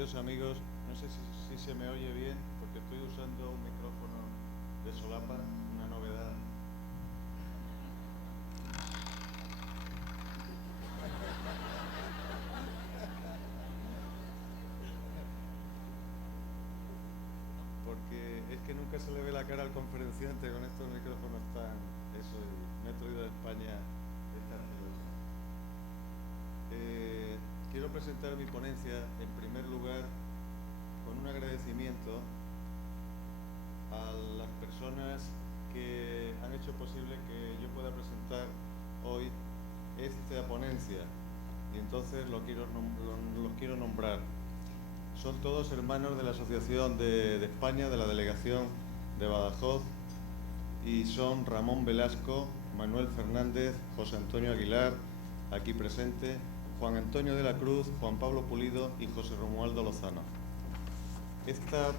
Queridos amigos, no sé si se me oye bien, porque estoy usando un micrófono de solapa, una novedad. Porque es que nunca se le ve la cara al conferenciante con estos micrófonos tan... Eso, y me he traído de España esta cerveza. Quiero presentar mi ponencia, en primer lugar, con un agradecimiento a las personas que han hecho posible que yo pueda presentar hoy esta ponencia, y entonces los quiero nombrar. Son todos hermanos de la Asociación de España, de la Delegación de Badajoz, y son Ramón Velasco, Manuel Fernández, José Antonio Aguilar, aquí presente, Juan Antonio de la Cruz, Juan Pablo Pulido y José Romualdo Lozano. Esta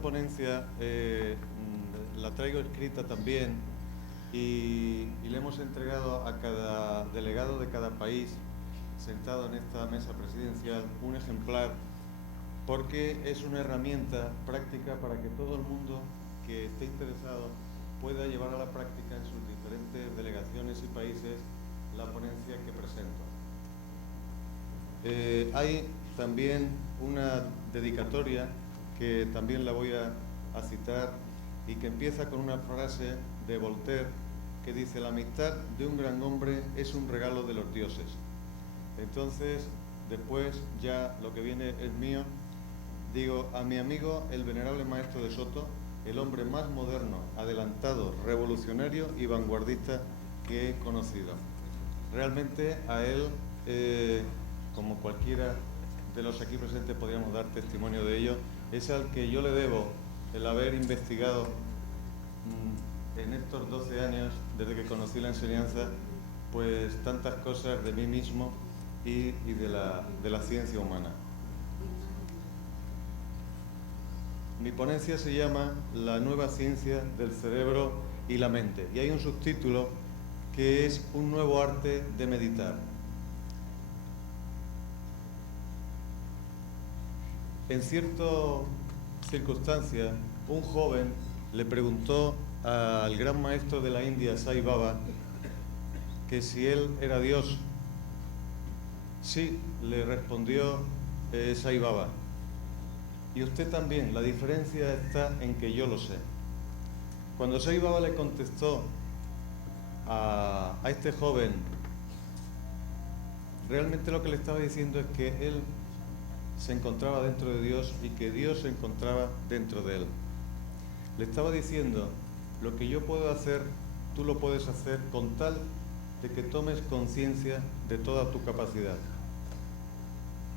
ponencia la traigo escrita también y le hemos entregado a cada delegado de cada país sentado en esta mesa presidencial un ejemplar, porque es una herramienta práctica para que todo el mundo que esté interesado pueda llevar a la práctica en sus diferentes delegaciones y países la ponencia que presento. Hay también una dedicatoria que también la voy a citar y que empieza con una frase de Voltaire que dice: la amistad de un gran hombre es un regalo de los dioses. Entonces, después ya lo que viene es mío. Digo: a mi amigo, el venerable maestro de Soto, el hombre más moderno, adelantado, revolucionario y vanguardista que he conocido. Realmente a él, como cualquiera de los aquí presentes podríamos dar testimonio de ello, es al que yo le debo el haber investigado en estos 12 años, desde que conocí la enseñanza, pues tantas cosas de mí mismo y de la ciencia humana. Mi ponencia se llama La nueva ciencia del cerebro y la mente, y hay un subtítulo que es un nuevo arte de meditar. En cierta circunstancia, un joven le preguntó al gran maestro de la India, Sai Baba, que si él era Dios. Sí, le respondió Sai Baba. Y usted también, la diferencia está en que yo lo sé. Cuando Sai Baba le contestó a este joven, realmente lo que le estaba diciendo es que él se encontraba dentro de Dios y que Dios se encontraba dentro de él. Le estaba diciendo: lo que yo puedo hacer, tú lo puedes hacer con tal de que tomes conciencia de toda tu capacidad.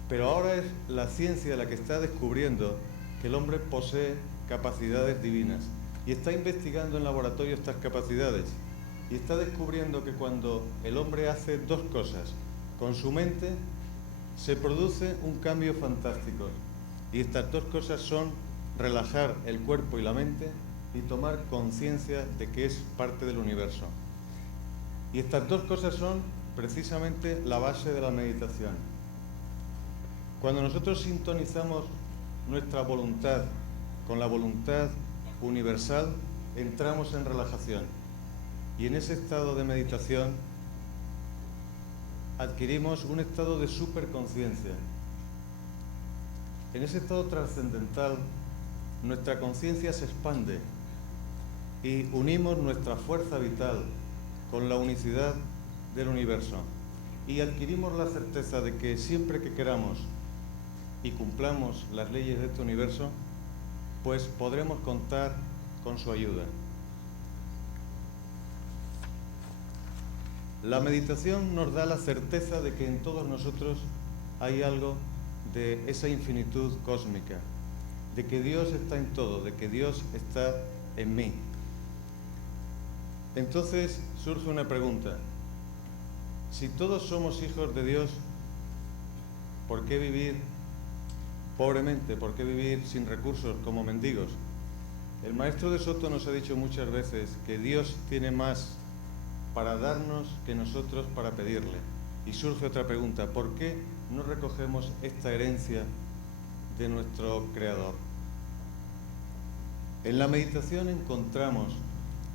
Pero ahora es la ciencia la que está descubriendo que el hombre posee capacidades divinas y está investigando en laboratorio estas capacidades, y está descubriendo que cuando el hombre hace dos cosas con su mente, se produce un cambio fantástico. Y estas dos cosas son relajar el cuerpo y la mente y tomar conciencia de que es parte del universo. Y estas dos cosas son precisamente la base de la meditación. Cuando nosotros sintonizamos nuestra voluntad con la voluntad universal, entramos en relajación. Y en ese estado de meditación adquirimos un estado de superconciencia. En ese estado trascendental, nuestra conciencia se expande y unimos nuestra fuerza vital con la unicidad del universo. Y adquirimos la certeza de que siempre que queramos y cumplamos las leyes de este universo, pues podremos contar con su ayuda. La meditación nos da la certeza de que en todos nosotros hay algo de esa infinitud cósmica, de que Dios está en todo, de que Dios está en mí. Entonces surge una pregunta: si todos somos hijos de Dios, ¿por qué vivir pobremente? ¿Por qué vivir sin recursos como mendigos? El maestro de Soto nos ha dicho muchas veces que Dios tiene más para darnos que nosotros para pedirle. Y surge otra pregunta: ¿por qué no recogemos esta herencia de nuestro Creador? En la meditación encontramos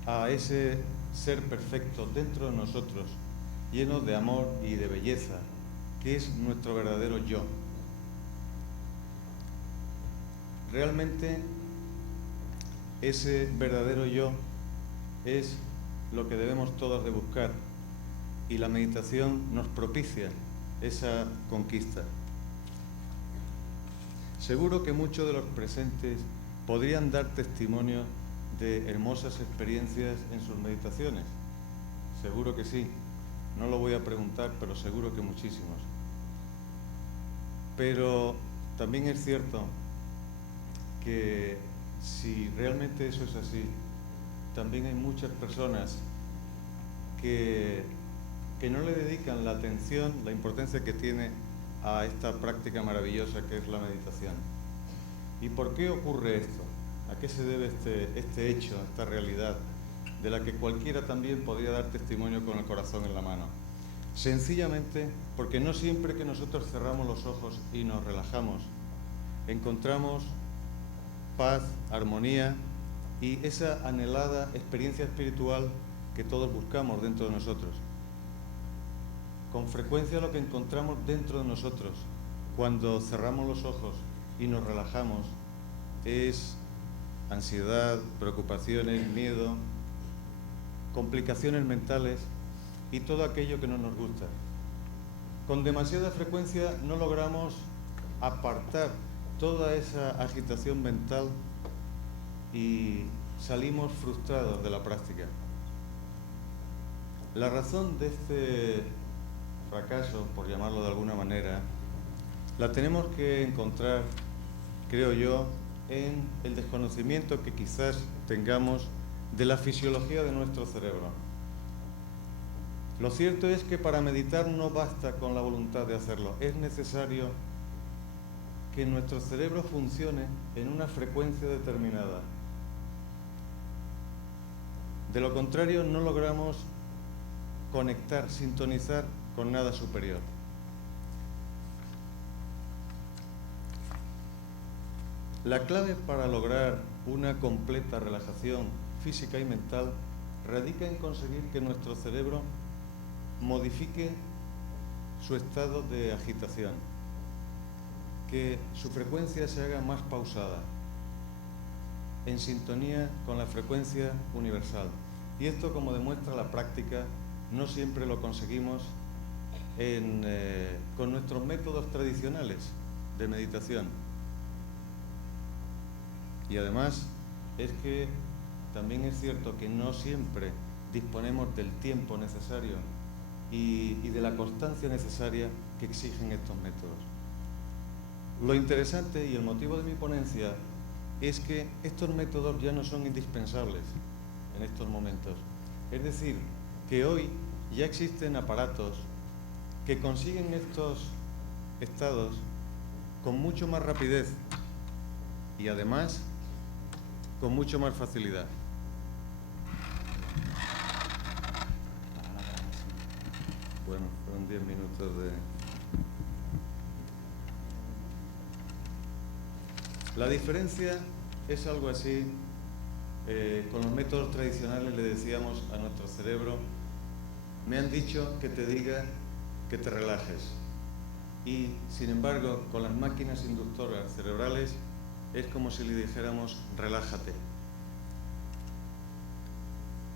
a ese ser perfecto dentro de nosotros, lleno de amor y de belleza, que es nuestro verdadero yo. Realmente ese verdadero yo es lo que debemos todos de buscar, y la meditación nos propicia esa conquista. Seguro que muchos de los presentes podrían dar testimonio de hermosas experiencias en sus meditaciones. Seguro que sí. No lo voy a preguntar, pero seguro que muchísimos. Pero también es cierto que si realmente eso es así, también hay muchas personas que no le dedican la atención, la importancia que tiene a esta práctica maravillosa que es la meditación. ¿Y por qué ocurre esto? ¿A qué se debe este hecho, esta realidad, de la que cualquiera también podría dar testimonio con el corazón en la mano? Sencillamente porque no siempre que nosotros cerramos los ojos y nos relajamos, encontramos paz, armonía y esa anhelada experiencia espiritual que todos buscamos dentro de nosotros. Con frecuencia lo que encontramos dentro de nosotros cuando cerramos los ojos y nos relajamos es ansiedad, preocupaciones, miedo, complicaciones mentales y todo aquello que no nos gusta. Con demasiada frecuencia no logramos apartar toda esa agitación mental y salimos frustrados de la práctica. La razón de este fracaso, por llamarlo de alguna manera, la tenemos que encontrar, creo yo, en el desconocimiento que quizás tengamos de la fisiología de nuestro cerebro. Lo cierto es que para meditar no basta con la voluntad de hacerlo, es necesario que nuestro cerebro funcione en una frecuencia determinada. De lo contrario, no logramos conectar, sintonizar con nada superior. La clave para lograr una completa relajación física y mental radica en conseguir que nuestro cerebro modifique su estado de agitación, que su frecuencia se haga más pausada, en sintonía con la frecuencia universal. Y esto, como demuestra la práctica, no siempre lo conseguimos con nuestros métodos tradicionales de meditación. Y además es que también es cierto que no siempre disponemos del tiempo necesario y de la constancia necesaria que exigen estos métodos. Lo interesante y el motivo de mi ponencia es que estos métodos ya no son indispensables en estos momentos. Es decir, que hoy ya existen aparatos que consiguen estos estados con mucho más rapidez y además con mucho más facilidad. Bueno, fueron 10 minutos de... La diferencia es algo así. Con los métodos tradicionales le decíamos a nuestro cerebro: me han dicho que te diga que te relajes. Y, sin embargo, con las máquinas inductoras cerebrales es como si le dijéramos: relájate.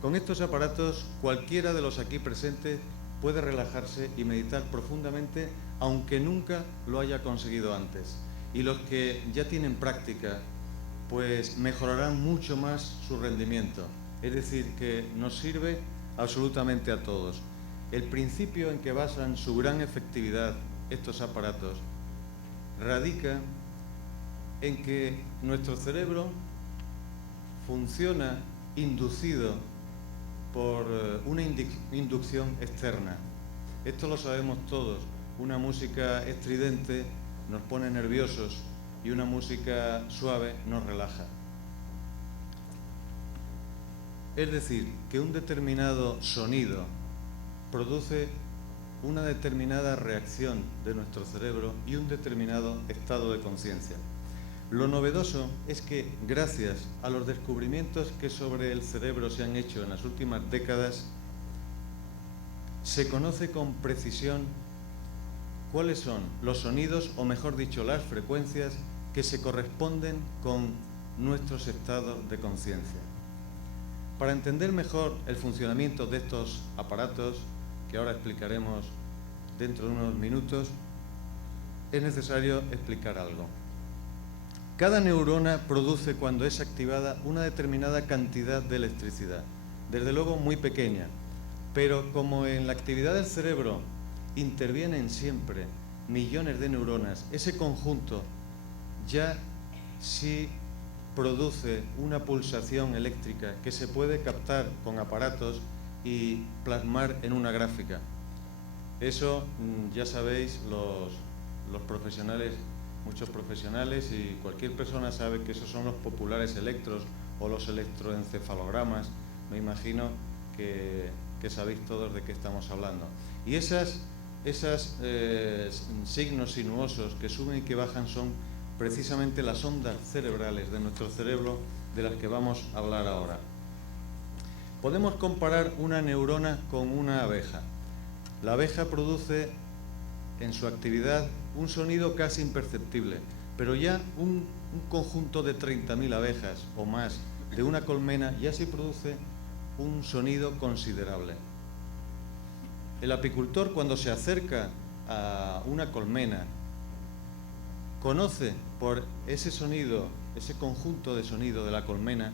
Con estos aparatos, cualquiera de los aquí presentes puede relajarse y meditar profundamente, aunque nunca lo haya conseguido antes. Y los que ya tienen práctica, pues mejorarán mucho más su rendimiento. Es decir, que nos sirve absolutamente a todos. El principio en que basan su gran efectividad estos aparatos radica en que nuestro cerebro funciona inducido por una inducción externa. Esto lo sabemos todos. Una música estridente nos pone nerviosos y una música suave nos relaja. Es decir, que un determinado sonido produce una determinada reacción de nuestro cerebro y un determinado estado de conciencia. Lo novedoso es que, gracias a los descubrimientos que sobre el cerebro se han hecho en las últimas décadas, se conoce con precisión cuáles son los sonidos, o mejor dicho, las frecuencias que se corresponden con nuestros estados de conciencia. Para entender mejor el funcionamiento de estos aparatos, que ahora explicaremos dentro de unos minutos, es necesario explicar algo. Cada neurona produce, cuando es activada, una determinada cantidad de electricidad, desde luego muy pequeña, pero como en la actividad del cerebro intervienen siempre millones de neuronas, ese conjunto ya sí produce una pulsación eléctrica que se puede captar con aparatos y plasmar en una gráfica. Eso ya sabéis, los profesionales, muchos profesionales y cualquier persona sabe que esos son los populares electros o los electroencefalogramas. Me imagino que sabéis todos de qué estamos hablando. Y esos signos sinuosos que suben y que bajan son precisamente las ondas cerebrales de nuestro cerebro, de las que vamos a hablar ahora. Podemos comparar una neurona con una abeja. La abeja produce en su actividad un sonido casi imperceptible, pero ya un conjunto de 30.000 abejas o más de una colmena ya sí produce un sonido considerable. El apicultor, cuando se acerca a una colmena, conoce por ese sonido, ese conjunto de sonido de la colmena,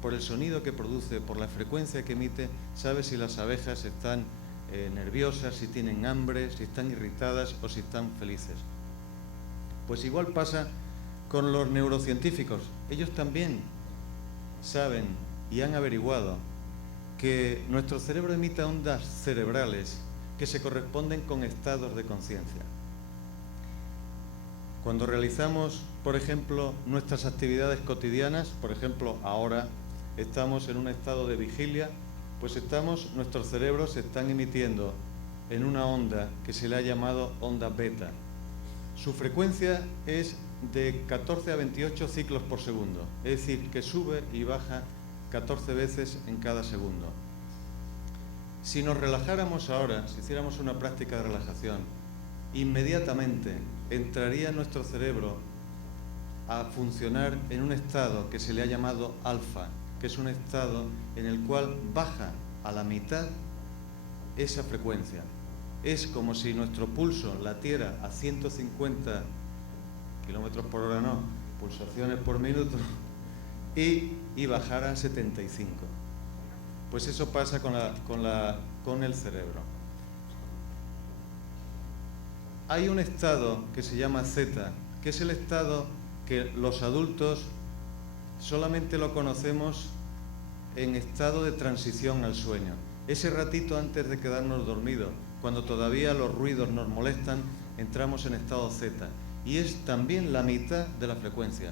por el sonido que produce, por la frecuencia que emite, sabe si las abejas están nerviosas, si tienen hambre, si están irritadas o si están felices. Pues igual pasa con los neurocientíficos. Ellos también saben y han averiguado que nuestro cerebro emite ondas cerebrales que se corresponden con estados de conciencia. Cuando realizamos, por ejemplo, nuestras actividades cotidianas, por ejemplo, ahora estamos en un estado de vigilia, pues nuestros cerebros están emitiendo en una onda que se le ha llamado onda beta. Su frecuencia es de 14 a 28 ciclos por segundo, es decir, que sube y baja 14 veces en cada segundo. Si nos relajáramos ahora, si hiciéramos una práctica de relajación, inmediatamente entraría nuestro cerebro a funcionar en un estado que se le ha llamado alfa, que es un estado en el cual baja a la mitad esa frecuencia. Es como si nuestro pulso latiera a 150 kilómetros por hora, no, pulsaciones por minuto, y bajara a 75. Pues eso pasa con el cerebro. Hay un estado que se llama zeta, que es el estado que los adultos solamente lo conocemos en estado de transición al sueño. Ese ratito antes de quedarnos dormidos, cuando todavía los ruidos nos molestan, entramos en estado zeta. Y es también la mitad de la frecuencia,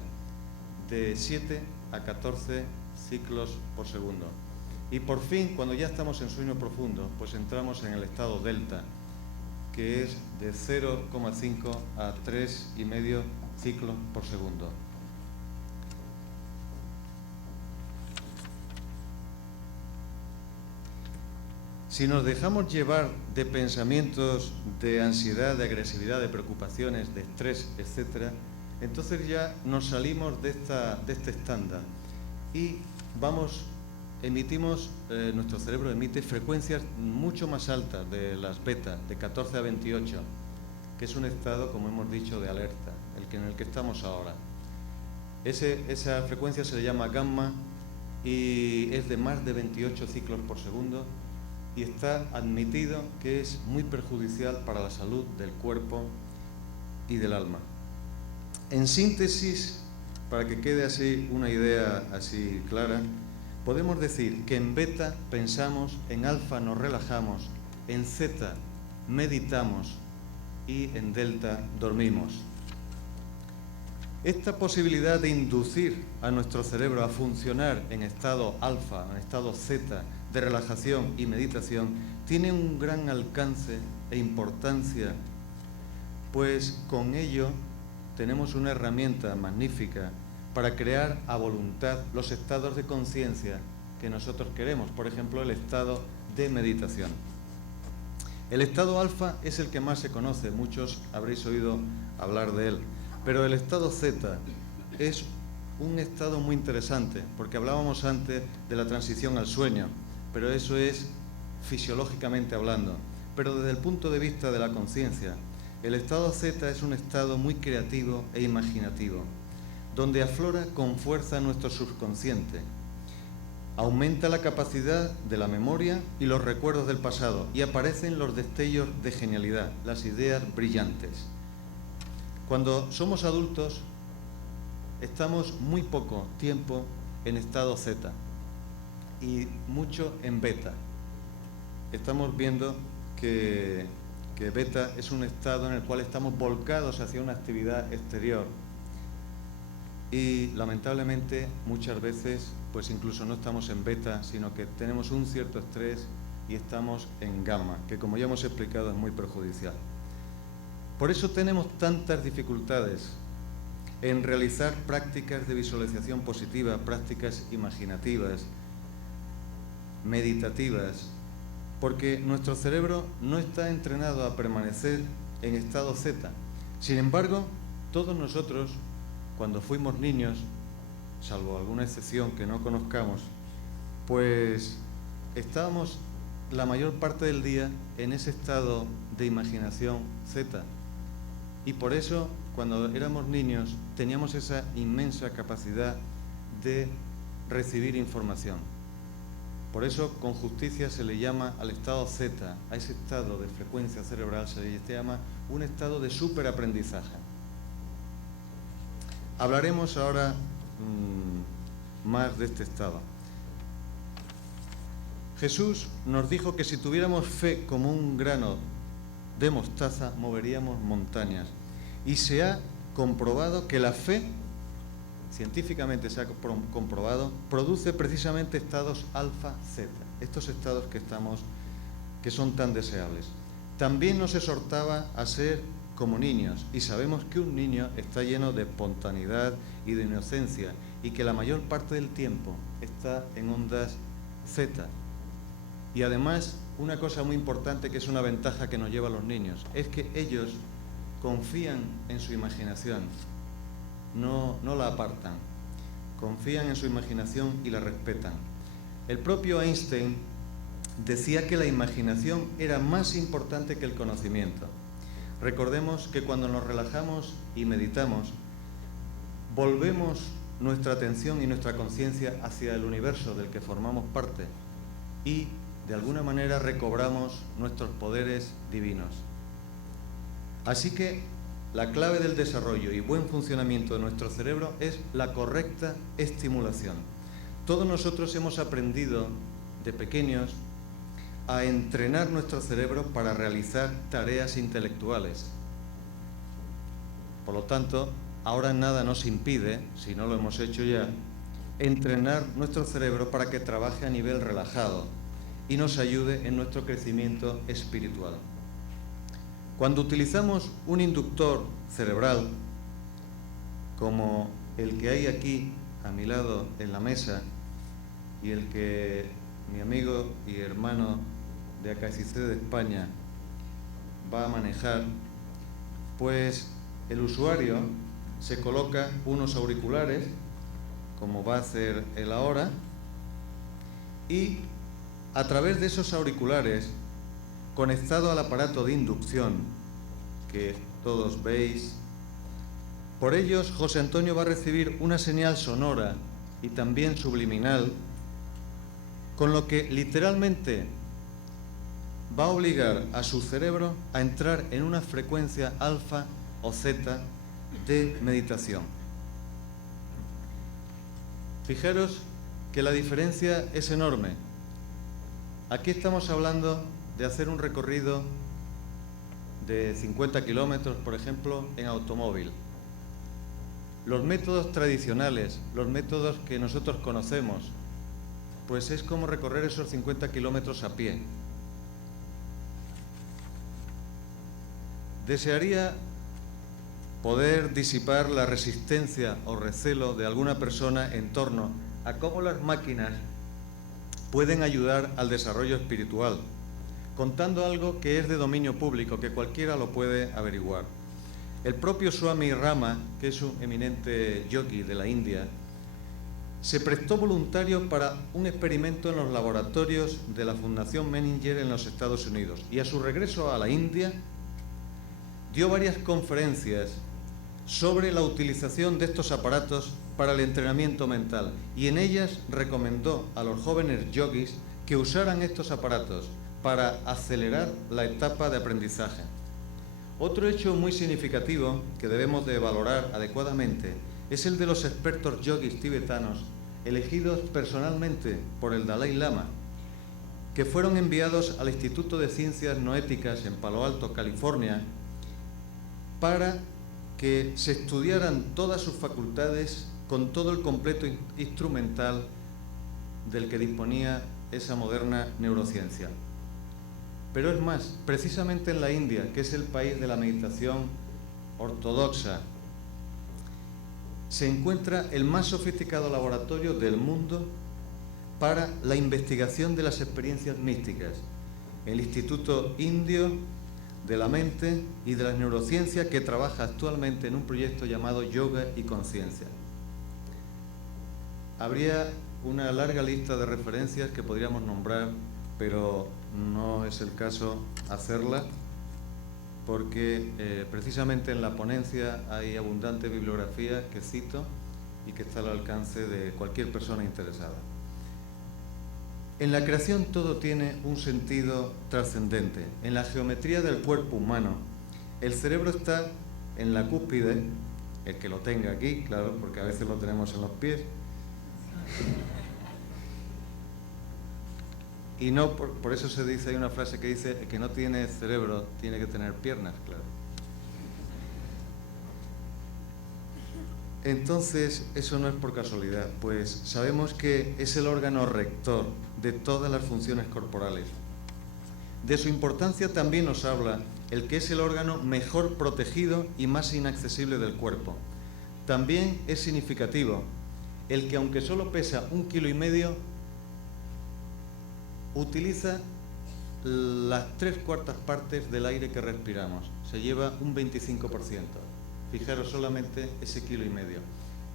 de 7 a 14 ciclos por segundo. Y por fin, cuando ya estamos en sueño profundo, pues entramos en el estado delta, que es de 0,5 a 3,5 ciclos por segundo. Si nos dejamos llevar de pensamientos de ansiedad, de agresividad, de preocupaciones, de estrés, etc., entonces ya nos salimos de este estándar y nuestro cerebro emite frecuencias mucho más altas de las beta, de 14 a 28, que es un estado, como hemos dicho, de alerta, en el que estamos ahora. Esa frecuencia se le llama gamma y es de más de 28 ciclos por segundo y está admitido que es muy perjudicial para la salud del cuerpo y del alma. En síntesis, para que quede así una idea así clara, podemos decir que en beta pensamos, en alfa nos relajamos, en zeta meditamos y en delta dormimos. Esta posibilidad de inducir a nuestro cerebro a funcionar en estado alfa, en estado zeta, de relajación y meditación, tiene un gran alcance e importancia, pues con ello tenemos una herramienta magnífica para crear a voluntad los estados de conciencia que nosotros queremos, por ejemplo, el estado de meditación. El estado alfa es el que más se conoce, muchos habréis oído hablar de él, pero el estado zeta es un estado muy interesante, porque hablábamos antes de la transición al sueño, pero eso es fisiológicamente hablando. Pero desde el punto de vista de la conciencia, el estado zeta es un estado muy creativo e imaginativo, donde aflora con fuerza nuestro subconsciente. Aumenta la capacidad de la memoria y los recuerdos del pasado y aparecen los destellos de genialidad, las ideas brillantes. Cuando somos adultos, estamos muy poco tiempo en estado zeta y mucho en beta. Estamos viendo que beta es un estado en el cual estamos volcados hacia una actividad exterior y lamentablemente muchas veces pues incluso no estamos en beta, sino que tenemos un cierto estrés y estamos en gamma, que como ya hemos explicado es muy perjudicial. Por eso tenemos tantas dificultades en realizar prácticas de visualización positiva, prácticas imaginativas, meditativas, porque nuestro cerebro no está entrenado a permanecer en estado zeta. Sin embargo, todos nosotros, cuando fuimos niños, salvo alguna excepción que no conozcamos, pues estábamos la mayor parte del día en ese estado de imaginación zeta. Y por eso, cuando éramos niños, teníamos esa inmensa capacidad de recibir información. Por eso, con justicia se le llama al estado zeta, a ese estado de frecuencia cerebral, se le llama un estado de superaprendizaje. Hablaremos ahora más de este estado. Jesús nos dijo que si tuviéramos fe como un grano de mostaza, moveríamos montañas. Y se ha comprobado que la fe, científicamente se ha comprobado, produce precisamente estados alfa-zeta, estos estados que son tan deseables. También nos exhortaba a ser como niños, y sabemos que un niño está lleno de espontaneidad y de inocencia, y que la mayor parte del tiempo está en ondas zeta. Y además, una cosa muy importante que es una ventaja que nos lleva a los niños, es que ellos confían en su imaginación, no la apartan, confían en su imaginación y la respetan. El propio Einstein decía que la imaginación era más importante que el conocimiento. Recordemos que cuando nos relajamos y meditamos, volvemos nuestra atención y nuestra conciencia hacia el universo del que formamos parte y, de alguna manera, recobramos nuestros poderes divinos. Así que la clave del desarrollo y buen funcionamiento de nuestro cerebro es la correcta estimulación. Todos nosotros hemos aprendido de pequeños a entrenar nuestro cerebro para realizar tareas intelectuales. Por lo tanto, ahora nada nos impide, si no lo hemos hecho ya, entrenar nuestro cerebro para que trabaje a nivel relajado y nos ayude en nuestro crecimiento espiritual. Cuando utilizamos un inductor cerebral, como el que hay aquí a mi lado en la mesa y el que mi amigo y hermano de AKSC de España va a manejar, pues el usuario se coloca unos auriculares, como va a hacer él ahora, y a través de esos auriculares, conectado al aparato de inducción, que todos veis, por ellos José Antonio va a recibir una señal sonora y también subliminal, con lo que literalmente va a obligar a su cerebro a entrar en una frecuencia alfa o zeta de meditación. Fijaros que la diferencia es enorme. Aquí estamos hablando de hacer un recorrido de 50 kilómetros, por ejemplo, en automóvil. Los métodos tradicionales, los métodos que nosotros conocemos, pues es como recorrer esos 50 kilómetros a pie. Desearía poder disipar la resistencia o recelo de alguna persona en torno a cómo las máquinas pueden ayudar al desarrollo espiritual, contando algo que es de dominio público, que cualquiera lo puede averiguar. El propio Swami Rama, que es un eminente yogi de la India, se prestó voluntario para un experimento en los laboratorios de la Fundación Menninger en los Estados Unidos, y a su regreso a la India dio varias conferencias sobre la utilización de estos aparatos para el entrenamiento mental, y en ellas recomendó a los jóvenes yogis que usaran estos aparatos para acelerar la etapa de aprendizaje. Otro hecho muy significativo que debemos de valorar adecuadamente es el de los expertos yogis tibetanos elegidos personalmente por el Dalai Lama, que fueron enviados al Instituto de Ciencias Noéticas en Palo Alto, California, para que se estudiaran todas sus facultades con todo el completo instrumental del que disponía esa moderna neurociencia. Pero es más, precisamente en la India, que es el país de la meditación ortodoxa, se encuentra el más sofisticado laboratorio del mundo para la investigación de las experiencias místicas, el Instituto Indio de la Mente y de las Neurociencias, que trabaja actualmente en un proyecto llamado Yoga y Conciencia. Habría una larga lista de referencias que podríamos nombrar, pero no es el caso hacerla, porque precisamente en la ponencia hay abundante bibliografía que cito y que está al alcance de cualquier persona interesada. En la creación todo tiene un sentido trascendente. En la geometría del cuerpo humano, el cerebro está en la cúspide, el que lo tenga aquí, claro, porque a veces lo tenemos en los pies. Y no, por eso se dice, hay una frase que dice, el que no tiene cerebro tiene que tener piernas, claro. Entonces, eso no es por casualidad, pues sabemos que es el órgano rector de todas las funciones corporales. De su importancia también nos habla el que es el órgano mejor protegido y más inaccesible del cuerpo. También es significativo el que, aunque solo pesa 1,5 kilos, utiliza las 3/4 partes del aire que respiramos. Se lleva un 25%. Fijaros solamente ese 1,5 kilos.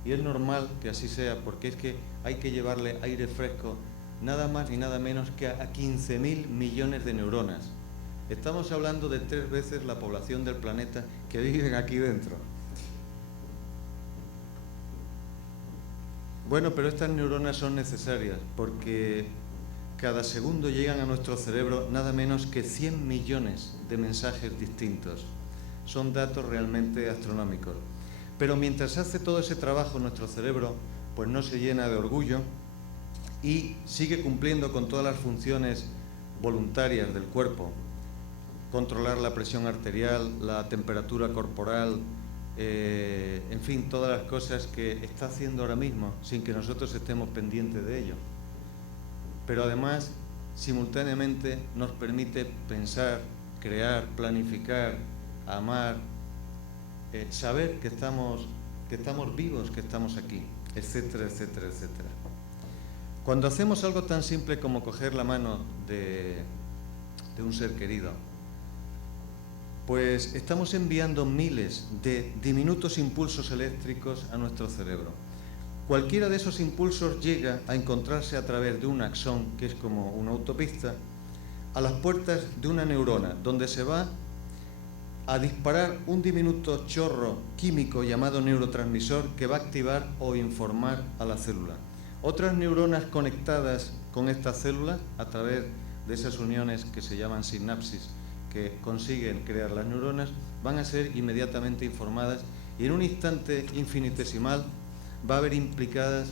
Y es normal que así sea, porque es que hay que llevarle aire fresco nada más ni nada menos que a 15.000 millones de neuronas. Estamos hablando de 3 veces la población del planeta que viven aquí dentro. Bueno, pero estas neuronas son necesarias porque cada segundo llegan a nuestro cerebro nada menos que 100 millones de mensajes distintos. Son datos realmente astronómicos. Pero mientras hace todo ese trabajo nuestro cerebro, pues no se llena de orgullo y sigue cumpliendo con todas las funciones voluntarias del cuerpo. Controlar la presión arterial, la temperatura corporal, en fin, todas las cosas que está haciendo ahora mismo sin que nosotros estemos pendientes de ello. Pero además, simultáneamente nos permite pensar, crear, planificar, amar, saber que estamos vivos, que estamos aquí, etcétera, etcétera, etcétera. Cuando hacemos algo tan simple como coger la mano de un ser querido, pues estamos enviando miles de diminutos impulsos eléctricos a nuestro cerebro. Cualquiera de esos impulsos llega a encontrarse a través de un axón, que es como una autopista, a las puertas de una neurona, donde se va a disparar un diminuto chorro químico llamado neurotransmisor que va a activar o informar a la célula. Otras neuronas conectadas con esta célula a través de esas uniones que se llaman sinapsis, que consiguen crear las neuronas, van a ser inmediatamente informadas y en un instante infinitesimal va a haber implicadas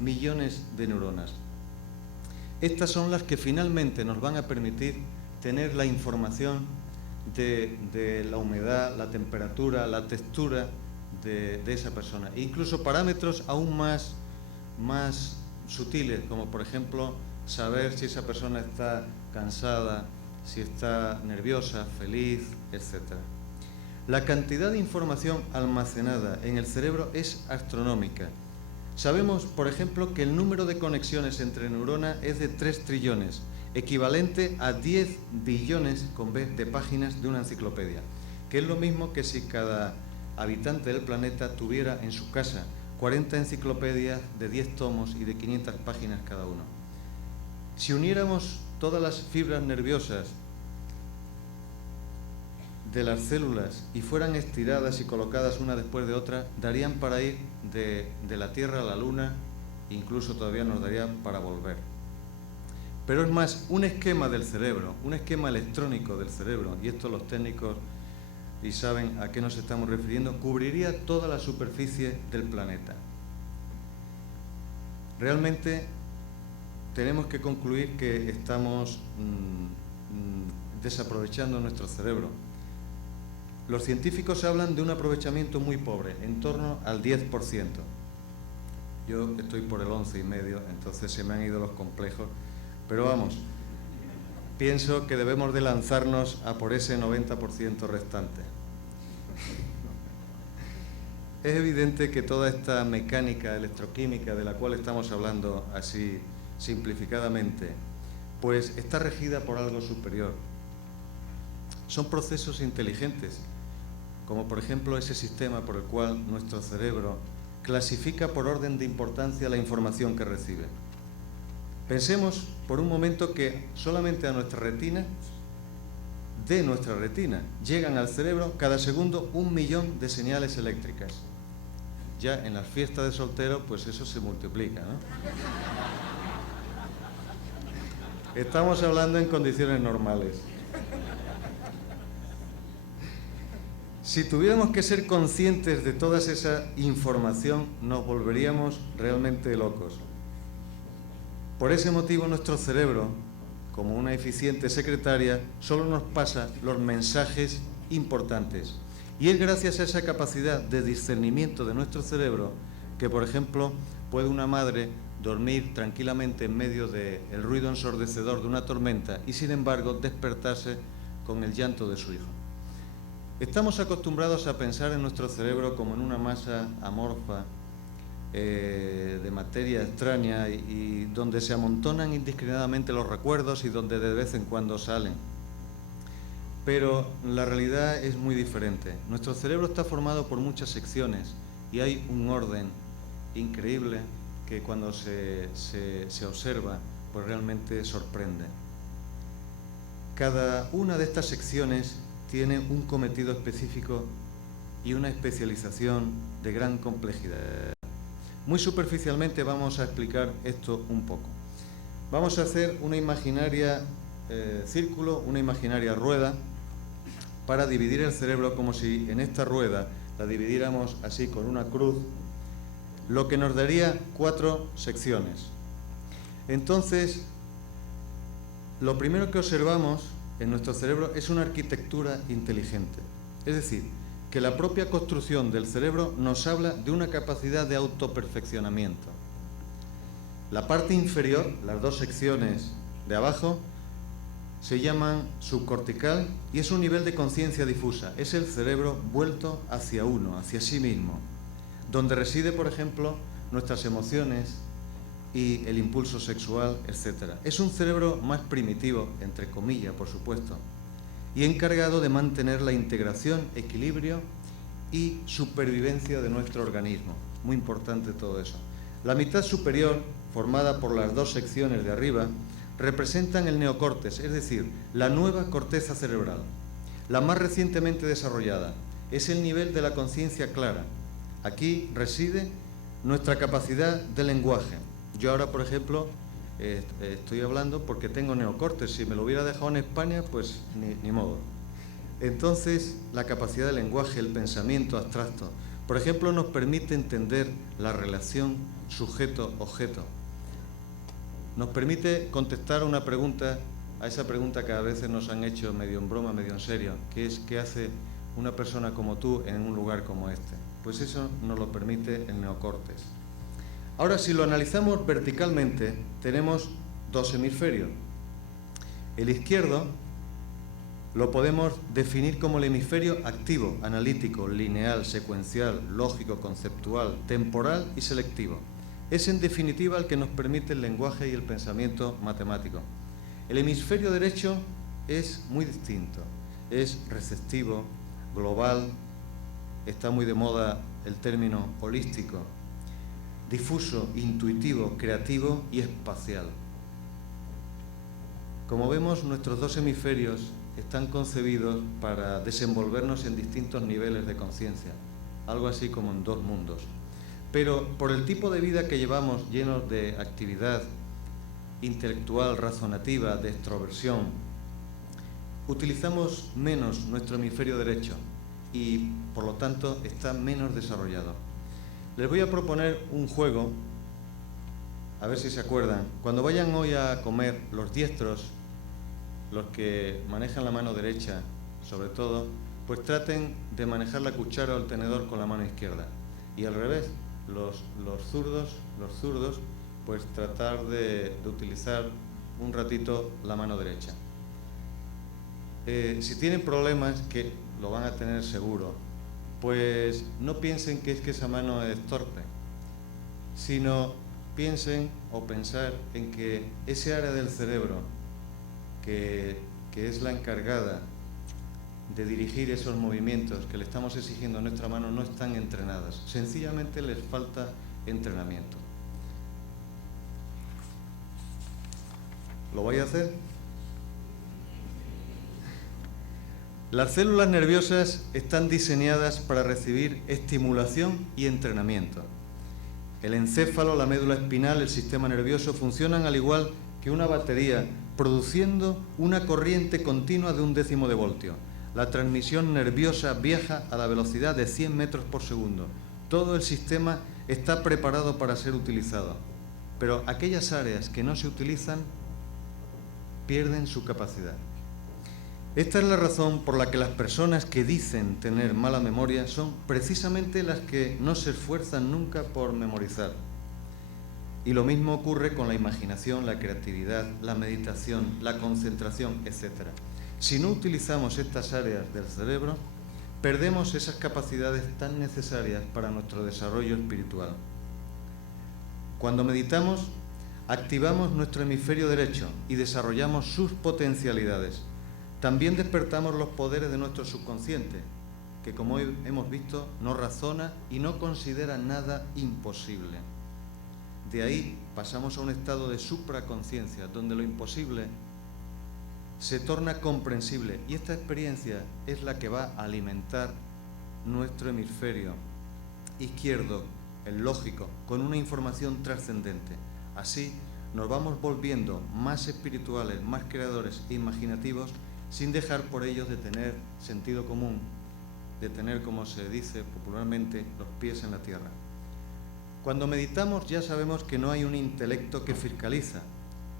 millones de neuronas. Estas son las que finalmente nos van a permitir tener la información de la humedad, la temperatura, la textura de esa persona. E incluso parámetros aún más sutiles, como por ejemplo saber si esa persona está cansada, si está nerviosa, feliz, etc. La cantidad de información almacenada en el cerebro es astronómica. Sabemos, por ejemplo, que el número de conexiones entre neuronas es de 3 trillones, equivalente a 10 billones con B de páginas de una enciclopedia, que es lo mismo que si cada habitante del planeta tuviera en su casa 40 enciclopedias de 10 tomos y de 500 páginas cada uno. Si uniéramos todas las fibras nerviosas de las células y fueran estiradas y colocadas una después de otra, darían para ir de la Tierra a la Luna, incluso todavía nos daría para volver. Pero es más, un esquema del cerebro, un esquema electrónico del cerebro, y esto los técnicos y saben a qué nos estamos refiriendo, cubriría toda la superficie del planeta. Realmente tenemos que concluir que estamos desaprovechando nuestro cerebro. Los científicos hablan de un aprovechamiento muy pobre, en torno al 10%. Yo estoy por el 11,5%, entonces se me han ido los complejos. Pero vamos, pienso que debemos de lanzarnos a por ese 90% restante. Es evidente que toda esta mecánica electroquímica de la cual estamos hablando así simplificadamente, pues está regida por algo superior. Son procesos inteligentes, como por ejemplo ese sistema por el cual nuestro cerebro clasifica por orden de importancia la información que recibe. Pensemos por un momento que solamente a nuestra retina, de nuestra retina, llegan al cerebro cada segundo 1 millón de señales eléctricas. Ya en las fiestas de soltero, pues eso se multiplica, ¿no? Estamos hablando en condiciones normales. Si tuviéramos que ser conscientes de toda esa información, nos volveríamos realmente locos. Por ese motivo, nuestro cerebro, como una eficiente secretaria, solo nos pasa los mensajes importantes. Y es gracias a esa capacidad de discernimiento de nuestro cerebro que, por ejemplo, puede una madre dormir tranquilamente en medio del ruido ensordecedor de una tormenta y, sin embargo, despertarse con el llanto de su hijo. Estamos acostumbrados a pensar en nuestro cerebro como en una masa amorfa de materia extraña y donde se amontonan indiscriminadamente los recuerdos y donde de vez en cuando salen. Pero la realidad es muy diferente. Nuestro cerebro está formado por muchas secciones y hay un orden increíble que cuando se observa, pues realmente sorprende. Cada una de estas secciones tiene un cometido específico y una especialización de gran complejidad. Muy superficialmente vamos a explicar esto un poco. Vamos a hacer una imaginaria círculo, una imaginaria rueda, para dividir el cerebro como si en esta rueda la dividiéramos así con una cruz, lo que nos daría 4 secciones. Entonces, lo primero que observamos en nuestro cerebro es una arquitectura inteligente. Es decir, que la propia construcción del cerebro nos habla de una capacidad de autoperfeccionamiento. La parte inferior, las 2 secciones de abajo, se llaman subcortical y es un nivel de conciencia difusa. Es el cerebro vuelto hacia uno, hacia sí mismo, donde reside, por ejemplo, nuestras emociones y el impulso sexual, etc. Es un cerebro más primitivo, entre comillas, por supuesto, y encargado de mantener la integración, equilibrio y supervivencia de nuestro organismo. Muy importante todo eso. La mitad superior, formada por las 2 secciones de arriba, representan el neocórtex, es decir, la nueva corteza cerebral, la más recientemente desarrollada. Es el nivel de la conciencia clara. Aquí reside nuestra capacidad de lenguaje. Yo ahora, por ejemplo, estoy hablando porque tengo neocórtex. Si me lo hubiera dejado en España, pues ni modo. Entonces, la capacidad de lenguaje, el pensamiento abstracto, por ejemplo, nos permite entender la relación sujeto-objeto. Nos permite contestar una pregunta, a esa pregunta que a veces nos han hecho medio en broma, medio en serio, que es ¿qué hace una persona como tú en un lugar como este? Pues eso nos lo permite el neocortes. Ahora, si lo analizamos verticalmente, tenemos dos hemisferios. El izquierdo lo podemos definir como el hemisferio activo, analítico, lineal, secuencial, lógico, conceptual, temporal y selectivo. Es en definitiva el que nos permite el lenguaje y el pensamiento matemático. El hemisferio derecho es muy distinto, es receptivo, global, está muy de moda el término holístico, difuso, intuitivo, creativo y espacial. Como vemos, nuestros dos hemisferios están concebidos para desenvolvernos en distintos niveles de conciencia, algo así como en dos mundos. Pero por el tipo de vida que llevamos, llenos de actividad intelectual, razonativa, de extroversión, utilizamos menos nuestro hemisferio derecho y, por lo tanto, está menos desarrollado. Les voy a proponer un juego, a ver si se acuerdan. Cuando vayan hoy a comer, los diestros, los que manejan la mano derecha, sobre todo, pues traten de manejar la cuchara o el tenedor con la mano izquierda. Y al revés, los zurdos, pues tratar de utilizar un ratito la mano derecha. Si tienen problemas, que lo van a tener seguro, pues no piensen que es que esa mano es torpe, sino piensen o pensar en que ese área del cerebro que es la encargada de dirigir esos movimientos que le estamos exigiendo a nuestra mano no están entrenadas. Sencillamente les falta entrenamiento. ¿Lo voy a hacer? Las células nerviosas están diseñadas para recibir estimulación y entrenamiento. El encéfalo, la médula espinal, el sistema nervioso funcionan al igual que una batería, produciendo una corriente continua de 1/10 de voltio. La transmisión nerviosa viaja a la velocidad de 100 metros por segundo. Todo el sistema está preparado para ser utilizado, pero aquellas áreas que no se utilizan pierden su capacidad. Esta es la razón por la que las personas que dicen tener mala memoria son precisamente las que no se esfuerzan nunca por memorizar. Y lo mismo ocurre con la imaginación, la creatividad, la meditación, la concentración, etc. Si no utilizamos estas áreas del cerebro, perdemos esas capacidades tan necesarias para nuestro desarrollo espiritual. Cuando meditamos, activamos nuestro hemisferio derecho y desarrollamos sus potencialidades. También despertamos los poderes de nuestro subconsciente, que, como hoy hemos visto, no razona y no considera nada imposible. De ahí pasamos a un estado de supraconciencia, donde lo imposible se torna comprensible, y esta experiencia es la que va a alimentar nuestro hemisferio izquierdo, el lógico, con una información trascendente. Así nos vamos volviendo más espirituales, más creadores e imaginativos, sin dejar por ellos de tener sentido común, de tener, como se dice popularmente, los pies en la tierra. Cuando meditamos ya sabemos que no hay un intelecto que fiscaliza,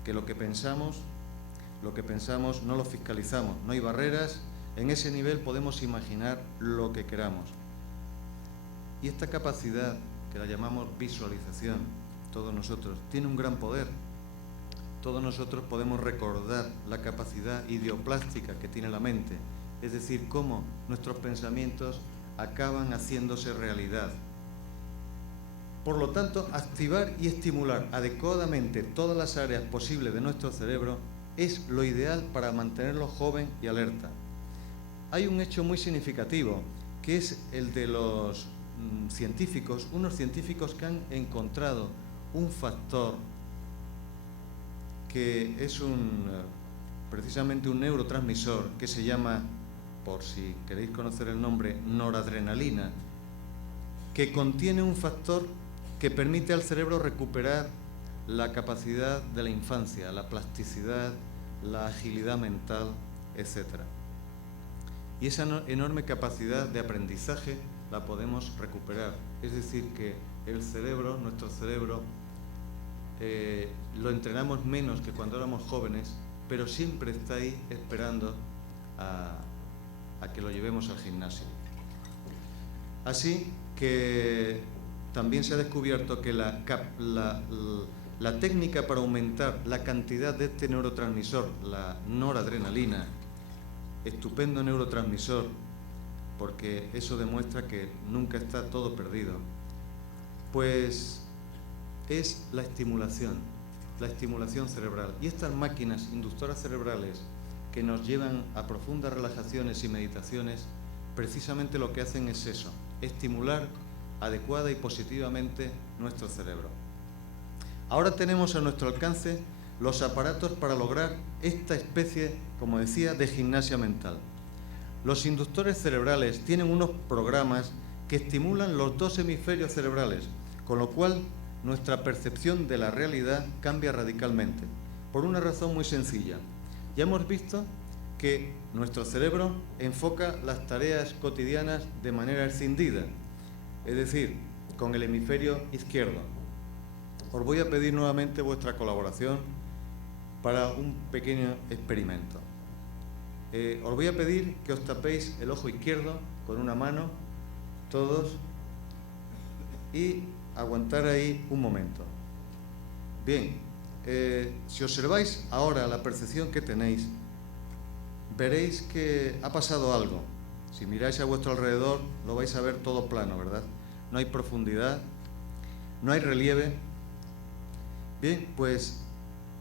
que lo que pensamos no lo fiscalizamos, no hay barreras, en ese nivel podemos imaginar lo que queramos. Y esta capacidad, que la llamamos visualización, todos nosotros, tiene un gran poder. Todos nosotros podemos recordar la capacidad idioplástica que tiene la mente, es decir, cómo nuestros pensamientos acaban haciéndose realidad. Por lo tanto, activar y estimular adecuadamente todas las áreas posibles de nuestro cerebro es lo ideal para mantenerlo joven y alerta. Hay un hecho muy significativo, que es el de los científicos, unos científicos que han encontrado un factor que es precisamente un neurotransmisor que se llama, por si queréis conocer el nombre, noradrenalina, que contiene un factor que permite al cerebro recuperar la capacidad de la infancia, la plasticidad, la agilidad mental, etc. Y esa enorme capacidad de aprendizaje la podemos recuperar. Es decir, que el cerebro, nuestro cerebro, lo entrenamos menos que cuando éramos jóvenes, pero siempre está ahí esperando a que lo llevemos al gimnasio. Así que también se ha descubierto que la técnica para aumentar la cantidad de este neurotransmisor, la noradrenalina, estupendo neurotransmisor, porque eso demuestra que nunca está todo perdido, pues es la estimulación cerebral. Y estas máquinas inductoras cerebrales que nos llevan a profundas relajaciones y meditaciones, precisamente lo que hacen es eso, estimular adecuada y positivamente nuestro cerebro. Ahora tenemos a nuestro alcance los aparatos para lograr esta especie, como decía, de gimnasia mental. Los inductores cerebrales tienen unos programas que estimulan los dos hemisferios cerebrales, con lo cual nuestra percepción de la realidad cambia radicalmente, por una razón muy sencilla. Ya hemos visto que nuestro cerebro enfoca las tareas cotidianas de manera escindida, es decir, con el hemisferio izquierdo. Os voy a pedir nuevamente vuestra colaboración para un pequeño experimento. Os voy a pedir que os tapéis el ojo izquierdo con una mano, todos, y aguantar ahí un momento. Bien, si observáis ahora la percepción que tenéis, veréis que ha pasado algo. Si miráis a vuestro alrededor, lo vais a ver todo plano, ¿verdad? No hay profundidad, no hay relieve. Bien, pues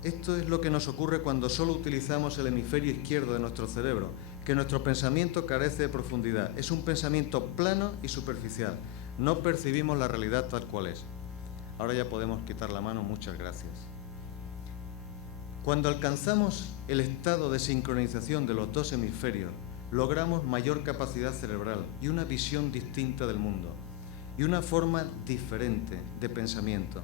esto es lo que nos ocurre cuando solo utilizamos el hemisferio izquierdo de nuestro cerebro, que nuestro pensamiento carece de profundidad. Es un pensamiento plano y superficial. No percibimos la realidad tal cual es. Ahora ya podemos quitar la mano, muchas gracias. Cuando alcanzamos el estado de sincronización de los dos hemisferios, logramos mayor capacidad cerebral y una visión distinta del mundo y una forma diferente de pensamiento.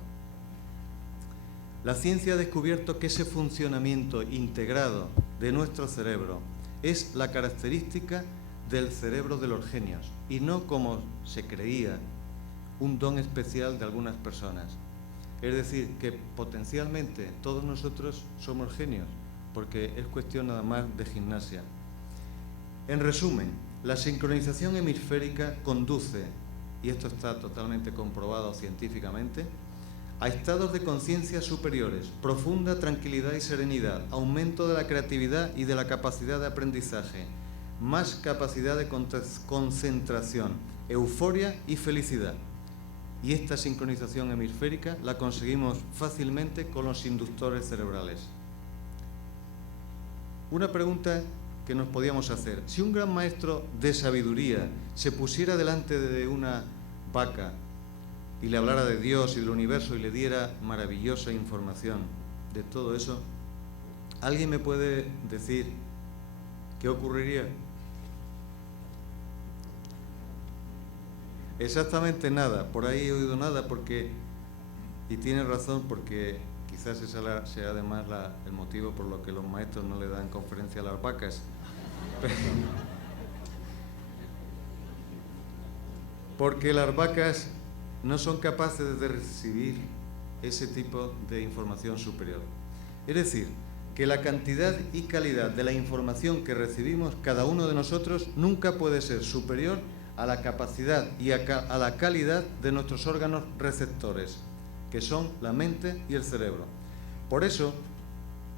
La ciencia ha descubierto que ese funcionamiento integrado de nuestro cerebro es la característica del cerebro de los genios y no, como se creía, un don especial de algunas personas. Es decir, que potencialmente todos nosotros somos genios, porque es cuestión nada más de gimnasia. En resumen, la sincronización hemisférica conduce, y esto está totalmente comprobado científicamente, a estados de conciencia superiores, profunda tranquilidad y serenidad, aumento de la creatividad y de la capacidad de aprendizaje, más capacidad de concentración, euforia y felicidad. Y esta sincronización hemisférica la conseguimos fácilmente con los inductores cerebrales. Una pregunta que nos podíamos hacer: si un gran maestro de sabiduría se pusiera delante de una vaca y le hablara de Dios y del universo y le diera maravillosa información de todo eso, ¿alguien me puede decir qué ocurriría? Exactamente nada. Por ahí he oído nada porque, y tiene razón, porque quizás ese sea además el motivo por lo que los maestros no le dan conferencia a las vacas. Porque las vacas no son capaces de recibir ese tipo de información superior. Es decir, que la cantidad y calidad de la información que recibimos cada uno de nosotros nunca puede ser superior a la capacidad y a la calidad de nuestros órganos receptores, que son la mente y el cerebro. Por eso,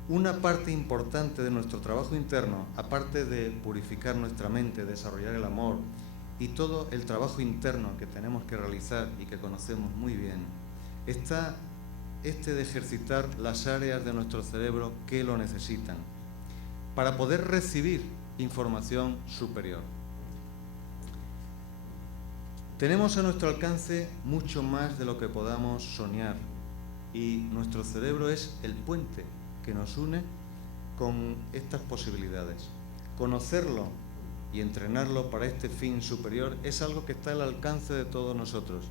una parte importante de nuestro trabajo interno, aparte de purificar nuestra mente, desarrollar el amor y todo el trabajo interno que tenemos que realizar y que conocemos muy bien, está de ejercitar las áreas de nuestro cerebro que lo necesitan para poder recibir información superior. Tenemos a nuestro alcance mucho más de lo que podamos soñar y nuestro cerebro es el puente que nos une con estas posibilidades. Conocerlo y entrenarlo para este fin superior es algo que está al alcance de todos nosotros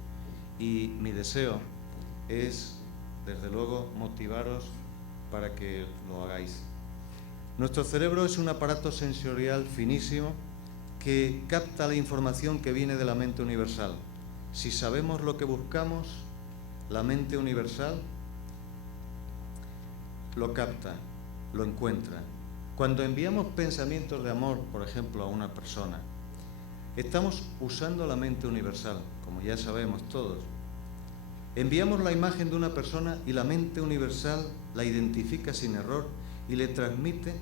y mi deseo es, desde luego, motivaros para que lo hagáis. Nuestro cerebro es un aparato sensorial finísimo que capta la información que viene de la mente universal. Si sabemos lo que buscamos, la mente universal lo capta, lo encuentra. Cuando enviamos pensamientos de amor, por ejemplo, a una persona, estamos usando la mente universal, como ya sabemos todos. Enviamos la imagen de una persona y la mente universal la identifica sin error y le transmite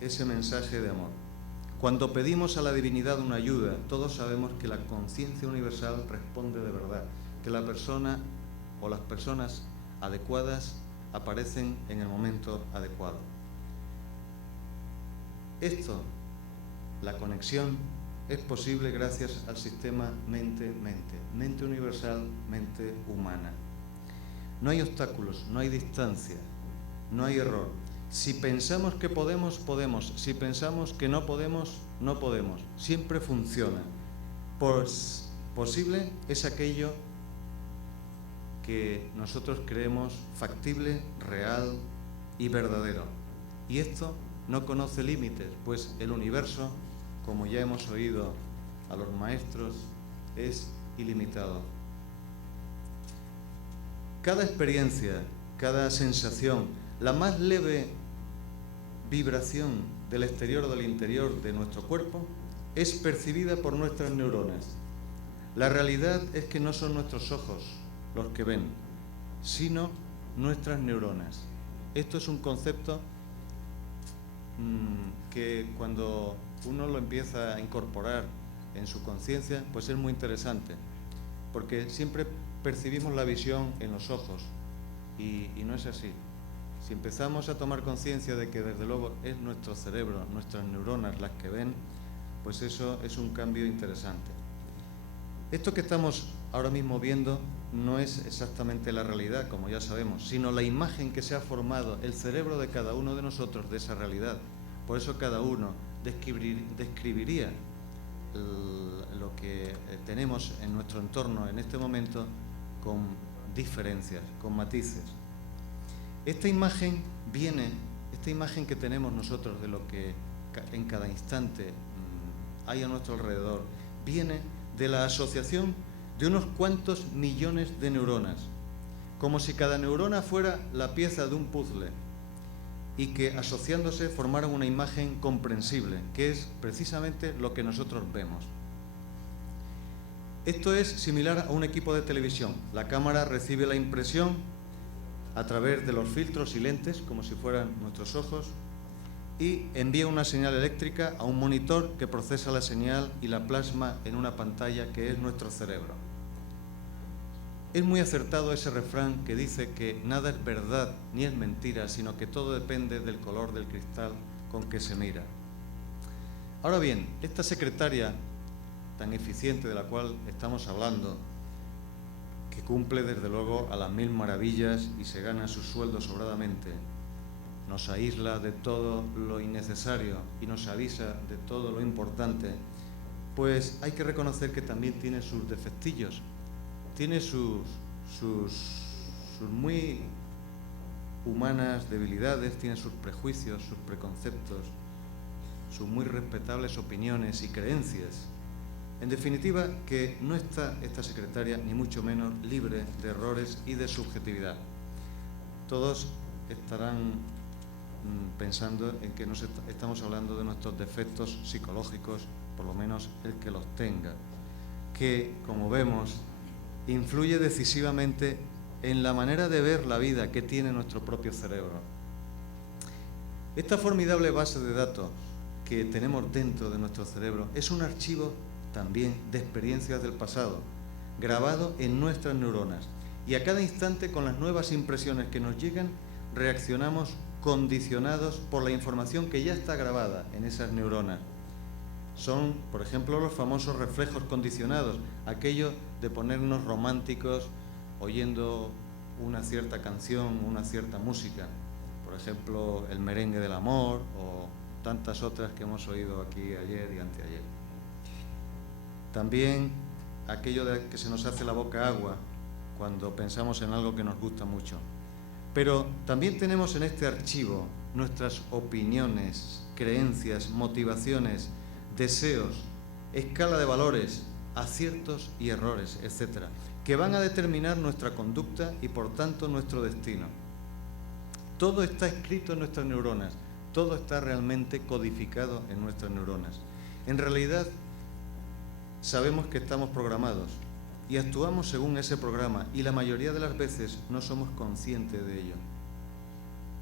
ese mensaje de amor. Cuando pedimos a la divinidad una ayuda, todos sabemos que la conciencia universal responde de verdad, que la persona o las personas adecuadas aparecen en el momento adecuado. Esto, la conexión, es posible gracias al sistema mente-mente, mente universal, mente humana. No hay obstáculos, no hay distancia, no hay error. Si pensamos que podemos, podemos. Si pensamos que no podemos, no podemos. Siempre funciona. Pues posible es aquello que nosotros creemos factible, real y verdadero. Y esto no conoce límites, pues el universo, como ya hemos oído a los maestros, es ilimitado. Cada experiencia, cada sensación, la más leve vibración del exterior o del interior de nuestro cuerpo es percibida por nuestras neuronas. La realidad es que no son nuestros ojos los que ven, sino nuestras neuronas. Esto es un concepto que cuando uno lo empieza a incorporar en su conciencia, pues es muy interesante, porque siempre percibimos la visión en los ojos y no es así. Si empezamos a tomar conciencia de que desde luego es nuestro cerebro, nuestras neuronas las que ven, pues eso es un cambio interesante. Esto que estamos ahora mismo viendo no es exactamente la realidad, como ya sabemos, sino la imagen que se ha formado el cerebro de cada uno de nosotros de esa realidad. Por eso cada uno describiría lo que tenemos en nuestro entorno en este momento con diferencias, con matices. Esta imagen que tenemos nosotros de lo que en cada instante hay a nuestro alrededor, viene de la asociación de unos cuantos millones de neuronas, como si cada neurona fuera la pieza de un puzzle y que asociándose formaran una imagen comprensible, que es precisamente lo que nosotros vemos. Esto es similar a un equipo de televisión. La cámara recibe la impresión a través de los filtros y lentes, como si fueran nuestros ojos, y envía una señal eléctrica a un monitor que procesa la señal y la plasma en una pantalla que es nuestro cerebro. Es muy acertado ese refrán que dice que nada es verdad ni es mentira, sino que todo depende del color del cristal con que se mira. Ahora bien, esta secretaria tan eficiente de la cual estamos hablando, que cumple desde luego a las mil maravillas y se gana su sueldo sobradamente, nos aísla de todo lo innecesario y nos avisa de todo lo importante, pues hay que reconocer que también tiene sus defectillos, tiene sus muy humanas debilidades, tiene sus prejuicios, sus preconceptos, sus muy respetables opiniones y creencias. En definitiva, que no está esta secretaria ni mucho menos libre de errores y de subjetividad. Todos estarán pensando en que estamos hablando de nuestros defectos psicológicos, por lo menos el que los tenga, que, como vemos, influye decisivamente en la manera de ver la vida que tiene nuestro propio cerebro. Esta formidable base de datos que tenemos dentro de nuestro cerebro es un archivo también de experiencias del pasado, grabado en nuestras neuronas, y a cada instante con las nuevas impresiones que nos llegan, reaccionamos condicionados por la información que ya está grabada en esas neuronas. Son, por ejemplo, los famosos reflejos condicionados, aquello de ponernos románticos oyendo una cierta canción, una cierta música, por ejemplo, el merengue del amor o tantas otras que hemos oído aquí ayer y anteayer. También aquello de que se nos hace la boca agua cuando pensamos en algo que nos gusta mucho. Pero también tenemos en este archivo nuestras opiniones, creencias, motivaciones, deseos, escala de valores, aciertos y errores, etc., que van a determinar nuestra conducta y, por tanto, nuestro destino. Todo está escrito en nuestras neuronas, todo está realmente codificado en nuestras neuronas. En realidad, sabemos que estamos programados y actuamos según ese programa, y la mayoría de las veces no somos conscientes de ello.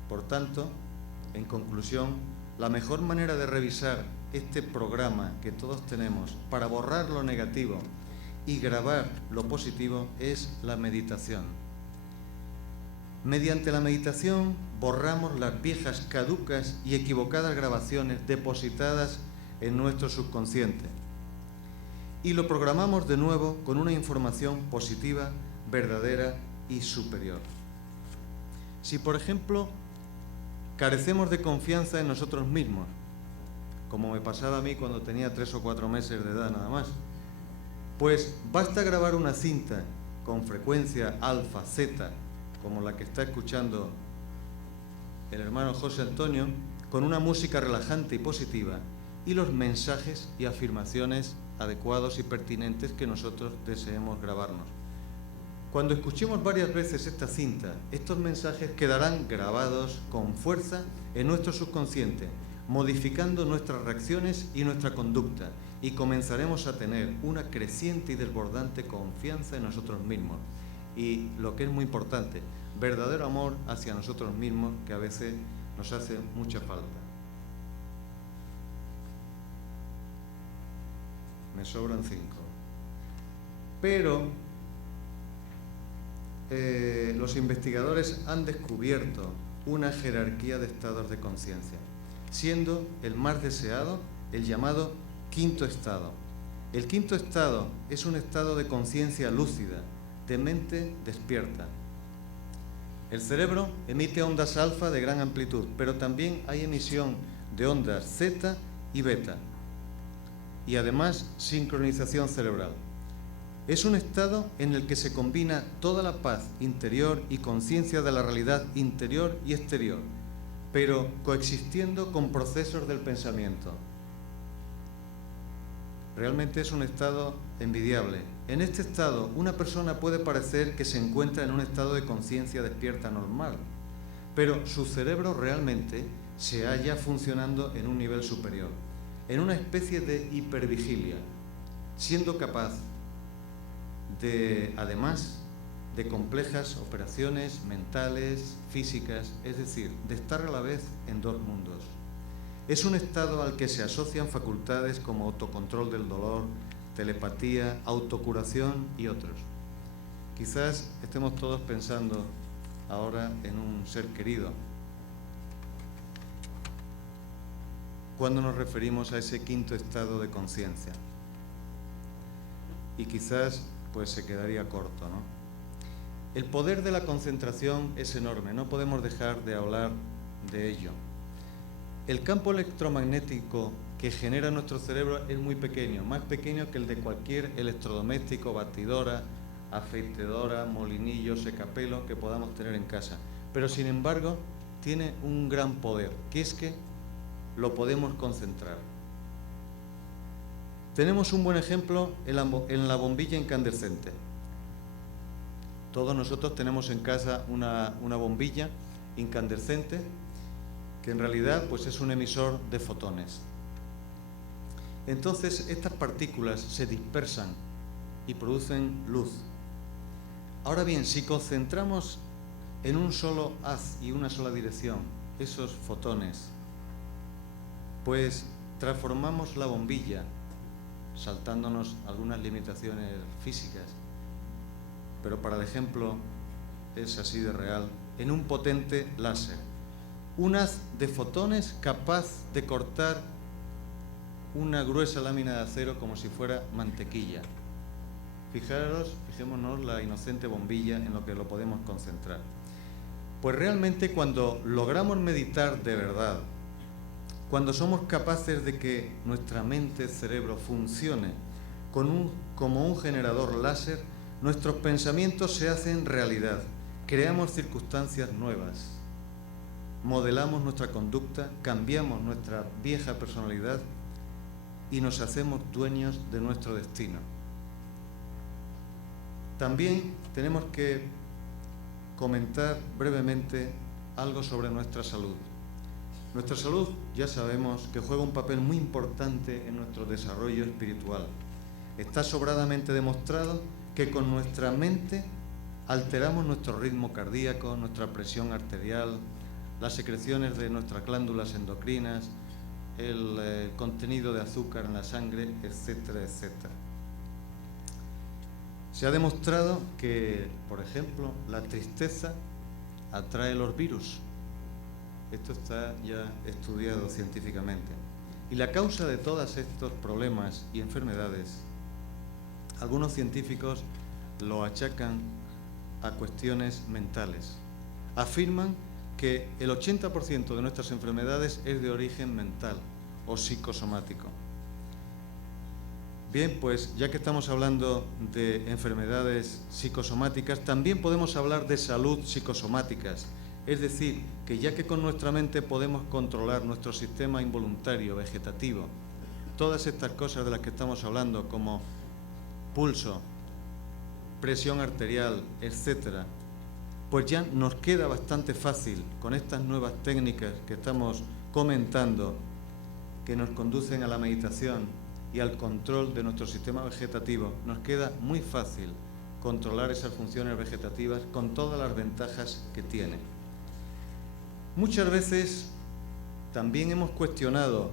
Por tanto, en conclusión, la mejor manera de revisar este programa que todos tenemos para borrar lo negativo y grabar lo positivo es la meditación. Mediante la meditación borramos las viejas, caducas y equivocadas grabaciones depositadas en nuestro subconsciente y lo programamos de nuevo con una información positiva, verdadera y superior. Si, por ejemplo, carecemos de confianza en nosotros mismos, como me pasaba a mí cuando tenía 3 o 4 meses de edad nada más, pues basta grabar una cinta con frecuencia alfa, zeta, como la que está escuchando el hermano José Antonio, con una música relajante y positiva, y los mensajes y afirmaciones adecuados y pertinentes que nosotros deseemos grabarnos. Cuando escuchemos varias veces esta cinta, estos mensajes quedarán grabados con fuerza en nuestro subconsciente, modificando nuestras reacciones y nuestra conducta, y comenzaremos a tener una creciente y desbordante confianza en nosotros mismos. Y lo que es muy importante, verdadero amor hacia nosotros mismos, que a veces nos hace mucha falta. Me sobran 5. Pero los investigadores han descubierto una jerarquía de estados de conciencia, siendo el más deseado el llamado quinto estado. El quinto estado es un estado de conciencia lúcida, de mente despierta. El cerebro emite ondas alfa de gran amplitud, pero también hay emisión de ondas zeta y beta, y además sincronización cerebral. Es un estado en el que se combina toda la paz interior y conciencia de la realidad interior y exterior, pero coexistiendo con procesos del pensamiento. Realmente es un estado envidiable. En este estado, una persona puede parecer que se encuentra en un estado de conciencia despierta normal, pero su cerebro realmente se halla funcionando en un nivel superior, en una especie de hipervigilia, siendo capaz de, además de complejas operaciones mentales, físicas, es decir, de estar a la vez en dos mundos. Es un estado al que se asocian facultades como autocontrol del dolor, telepatía, autocuración y otros. Quizás estemos todos pensando ahora en un ser querido cuando nos referimos a ese quinto estado de conciencia. Y quizás pues se quedaría corto, ¿no? El poder de la concentración es enorme, no podemos dejar de hablar de ello. El campo electromagnético que genera nuestro cerebro es muy pequeño, más pequeño que el de cualquier electrodoméstico, batidora, afeitadora, molinillo, secapelo que podamos tener en casa. Pero sin embargo, tiene un gran poder, que es que lo podemos concentrar. Tenemos un buen ejemplo en la bombilla incandescente. Todos nosotros tenemos en casa una bombilla incandescente que en realidad pues es un emisor de fotones. Entonces estas partículas se dispersan y producen luz. Ahora bien, si concentramos en un solo haz y una sola dirección esos fotones, pues transformamos la bombilla, saltándonos algunas limitaciones físicas, pero para el ejemplo es así de real, en un potente láser. Un haz de fotones capaz de cortar una gruesa lámina de acero como si fuera mantequilla. Fijémonos la inocente bombilla en lo que lo podemos concentrar. Pues realmente cuando logramos meditar de verdad, cuando somos capaces de que nuestra mente, cerebro, funcione como un generador láser, nuestros pensamientos se hacen realidad, creamos circunstancias nuevas, modelamos nuestra conducta, cambiamos nuestra vieja personalidad y nos hacemos dueños de nuestro destino. También tenemos que comentar brevemente algo sobre nuestra salud. Nuestra salud, ya sabemos, que juega un papel muy importante en nuestro desarrollo espiritual. Está sobradamente demostrado que con nuestra mente alteramos nuestro ritmo cardíaco, nuestra presión arterial, las secreciones de nuestras glándulas endocrinas, el contenido de azúcar en la sangre, etcétera, etcétera. Se ha demostrado que, por ejemplo, la tristeza atrae los virus. Esto está ya estudiado científicamente. Y la causa de todos estos problemas y enfermedades, algunos científicos lo achacan a cuestiones mentales. Afirman que el 80% de nuestras enfermedades es de origen mental o psicosomático. Bien, pues ya que estamos hablando de enfermedades psicosomáticas, también podemos hablar de salud psicosomáticas. Es decir, que ya que con nuestra mente podemos controlar nuestro sistema involuntario, vegetativo, todas estas cosas de las que estamos hablando, como pulso, presión arterial, etcétera, pues ya nos queda bastante fácil con estas nuevas técnicas que estamos comentando, que nos conducen a la meditación y al control de nuestro sistema vegetativo, nos queda muy fácil controlar esas funciones vegetativas con todas las ventajas que tiene. Muchas veces también hemos cuestionado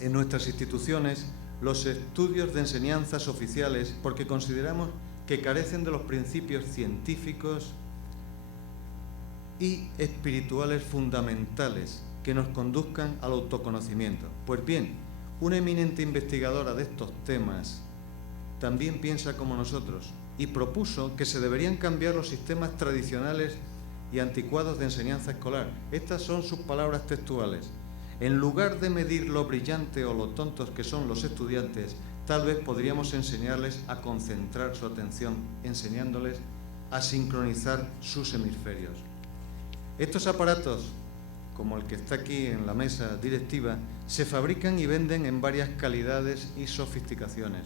en nuestras instituciones los estudios de enseñanzas oficiales porque consideramos que carecen de los principios científicos y espirituales fundamentales que nos conduzcan al autoconocimiento. Pues bien, una eminente investigadora de estos temas también piensa como nosotros y propuso que se deberían cambiar los sistemas tradicionales y anticuados de enseñanza escolar. Estas son sus palabras textuales. En lugar de medir lo brillante o lo tontos que son los estudiantes, tal vez podríamos enseñarles a concentrar su atención, enseñándoles a sincronizar sus hemisferios. Estos aparatos, como el que está aquí en la mesa directiva, se fabrican y venden en varias calidades y sofisticaciones.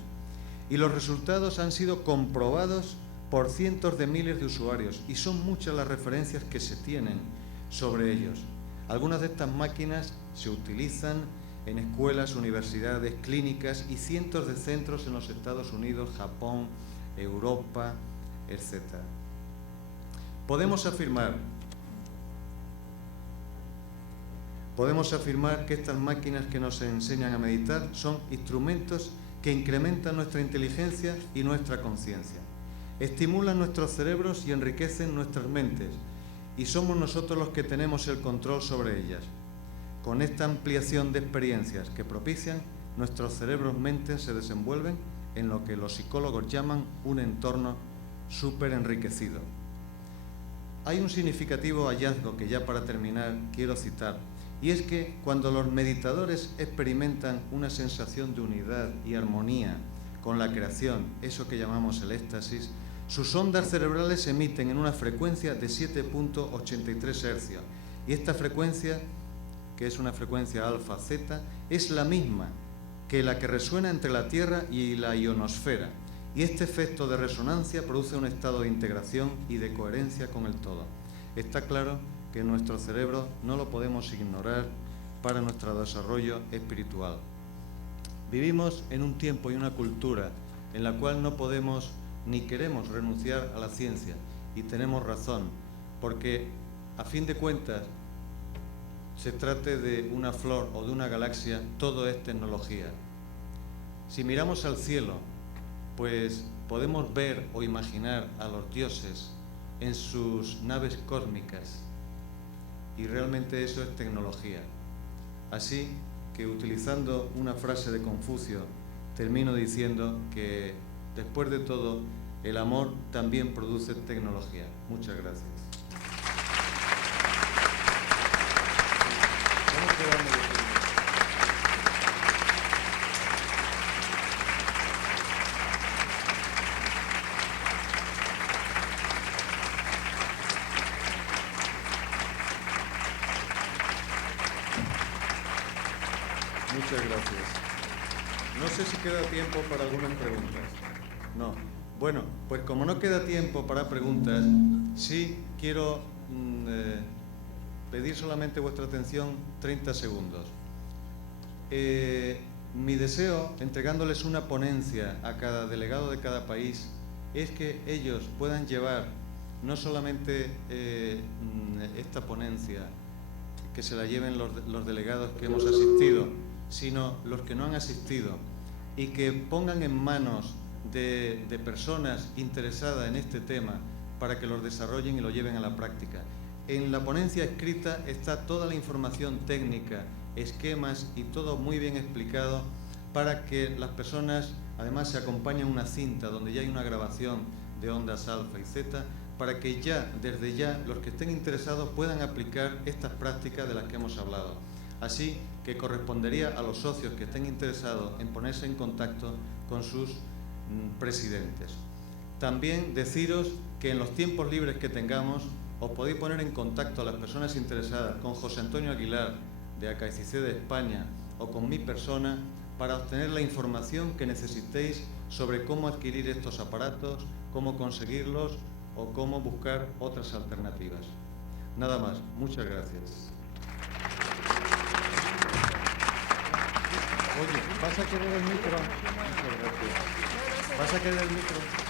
Y los resultados han sido comprobados por cientos de miles de usuarios y son muchas las referencias que se tienen sobre ellos. Algunas de estas máquinas se utilizan en escuelas, universidades, clínicas y cientos de centros en los Estados Unidos, Japón, Europa, etc. Podemos afirmar que estas máquinas que nos enseñan a meditar son instrumentos que incrementan nuestra inteligencia y nuestra conciencia. Estimulan nuestros cerebros y enriquecen nuestras mentes, y somos nosotros los que tenemos el control sobre ellas. Con esta ampliación de experiencias que propician, nuestros cerebros-mentes se desenvuelven en lo que los psicólogos llaman un entorno súper enriquecido. Hay un significativo hallazgo que ya para terminar quiero citar, y es que cuando los meditadores experimentan una sensación de unidad y armonía con la creación, eso que llamamos el éxtasis, sus ondas cerebrales se emiten en una frecuencia de 7.83 Hz. Y esta frecuencia, que es una frecuencia alfa-zeta, es la misma que la que resuena entre la Tierra y la ionosfera. Y este efecto de resonancia produce un estado de integración y de coherencia con el todo. Está claro que nuestro cerebro no lo podemos ignorar para nuestro desarrollo espiritual. Vivimos en un tiempo y una cultura en la cual no podemos ni queremos renunciar a la ciencia, y tenemos razón, porque a fin de cuentas, se trate de una flor o de una galaxia, todo es tecnología. Si miramos al cielo, pues podemos ver o imaginar a los dioses en sus naves cósmicas, y realmente eso es tecnología. Así que, utilizando una frase de Confucio, termino diciendo que, después de todo, el amor también produce tecnología. Muchas gracias. Muchas gracias. No sé si queda tiempo para algunas preguntas. No. Bueno, pues como no queda tiempo para preguntas, sí quiero pedir solamente vuestra atención 30 segundos. Mi deseo, entregándoles una ponencia a cada delegado de cada país, es que ellos puedan llevar no solamente esta ponencia, que se la lleven los delegados que hemos asistido, sino los que no han asistido, y que pongan en manos de personas interesadas en este tema para que los desarrollen y lo lleven a la práctica. En la ponencia escrita está toda la información técnica, esquemas y todo muy bien explicado para que las personas, además se acompaña una cinta donde ya hay una grabación de ondas alfa y zeta, para que ya, desde ya, los que estén interesados puedan aplicar estas prácticas de las que hemos hablado. Así que correspondería a los socios que estén interesados en ponerse en contacto con sus presidentes. También deciros que en los tiempos libres que tengamos os podéis poner en contacto a las personas interesadas con José Antonio Aguilar de AKCC de España o con mi persona para obtener la información que necesitéis sobre cómo adquirir estos aparatos, cómo conseguirlos o cómo buscar otras alternativas. Nada más. Muchas gracias. Oye, ¿vas a querer el micro? Muchas gracias. ¿Vas a querer el micro?